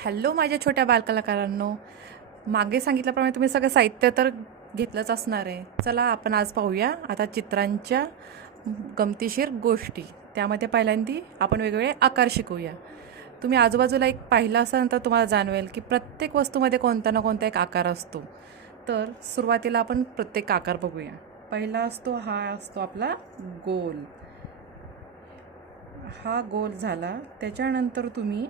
Hello माझ्या छोट्या बालकलाकारांनो, मागे सांगितल्याप्रमाणे तुम्ही सगळं साहित्य तर घेतलंच असणार आहे. चला आपण आज पाहूया आता चित्रांच्या गमतीशीर गोष्टी. त्यामध्ये पहिल्यांदी आपण वेगवेगळे आकार शिकूया. तुम्ही आजूबाजूला एक पाहिलं असाल तर तुम्हाला जाणवेल की प्रत्येक वस्तूमध्ये कोणता ना कोणता एक आकार असतो. तर सुरुवातीला आपण प्रत्येक आकार बघूया. पहिला असतो हा असतो आपला गोल. हा गोल झाला. त्याच्यानंतर तुम्ही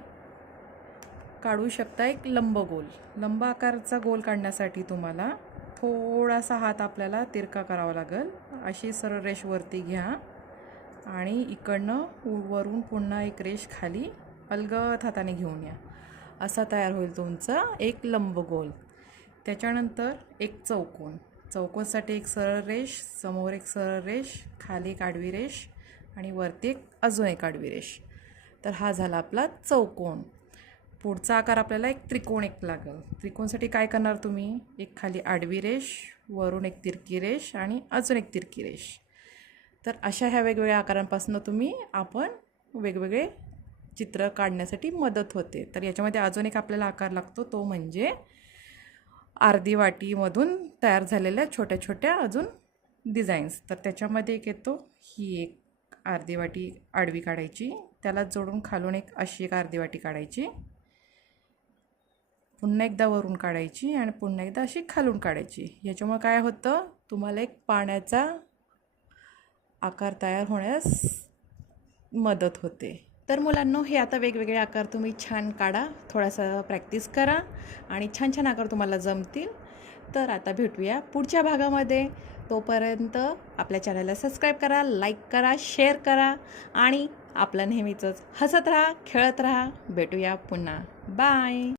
काढू शकता एक लंबगोल. लंब आकाराचा गोल काढण्यासाठी तुम्हाला थोडासा हात आपल्याला तिरका करावा लागेल. अशी सरळ रेष वरती घ्या आणि इकडनं वरून पुन्हा एक रेष खाली अलगद हाताने घेऊन या. असा तयार होईल तुमचा एक लंबगोल. त्याच्यानंतर एक चौकोन. चौकोनसाठी एक सरळ रेष, समोर एक सरळ रेष, खाली एक आडवी रेष आणि वरती एक अजून एक आडवी रेष. तर हा झाला आपला चौकोन. पुढचा आकार आपल्याला एक त्रिकोण एक लागेल. त्रिकोणसाठी काय करणार तुम्ही? एक खाली आडवी रेष, वरून एक तिरकी रेष आणि अजून एक तिरकी रेष. तर अशा ह्या वेगवेगळ्या आकारांपासून आपण वेगवेगळे चित्र काढण्यासाठी मदत होते. तर याच्यामध्ये अजून एक आपल्याला आकार लागतो, तो म्हणजे अर्धी वाटीमधून तयार झालेल्या छोट्या छोट्या अजून डिझाईन्स. तर त्याच्यामध्ये एक येतो, ही एक अर्धी वाटी आडवी काढायची, त्याला जोडून खालून एक अशी एक अर्धी वाटी काढायची, पुन्हा एकदा वरून काढायची आणि पुन्हा एकदा अशी खालून काढायची. याच्यामुळे काय होतं, तुम्हाला एक पाण्याचा आकार तयार होण्यास मदत होते. तर मुलांनो, हे आता वेगवेगळे आकार तुम्ही छान काढा, थोडासा प्रॅक्टिस करा आणि छान छान आकार तुम्हाला जमतील. तर आता भेटूया पुढच्या भागामध्ये. तोपर्यंत आपल्या चॅनलला सबस्क्राईब करा, लाईक करा, शेअर करा आणि आपलं नेहमीचंच हसत राहा, खेळत राहा. भेटूया पुन्हा. बाय.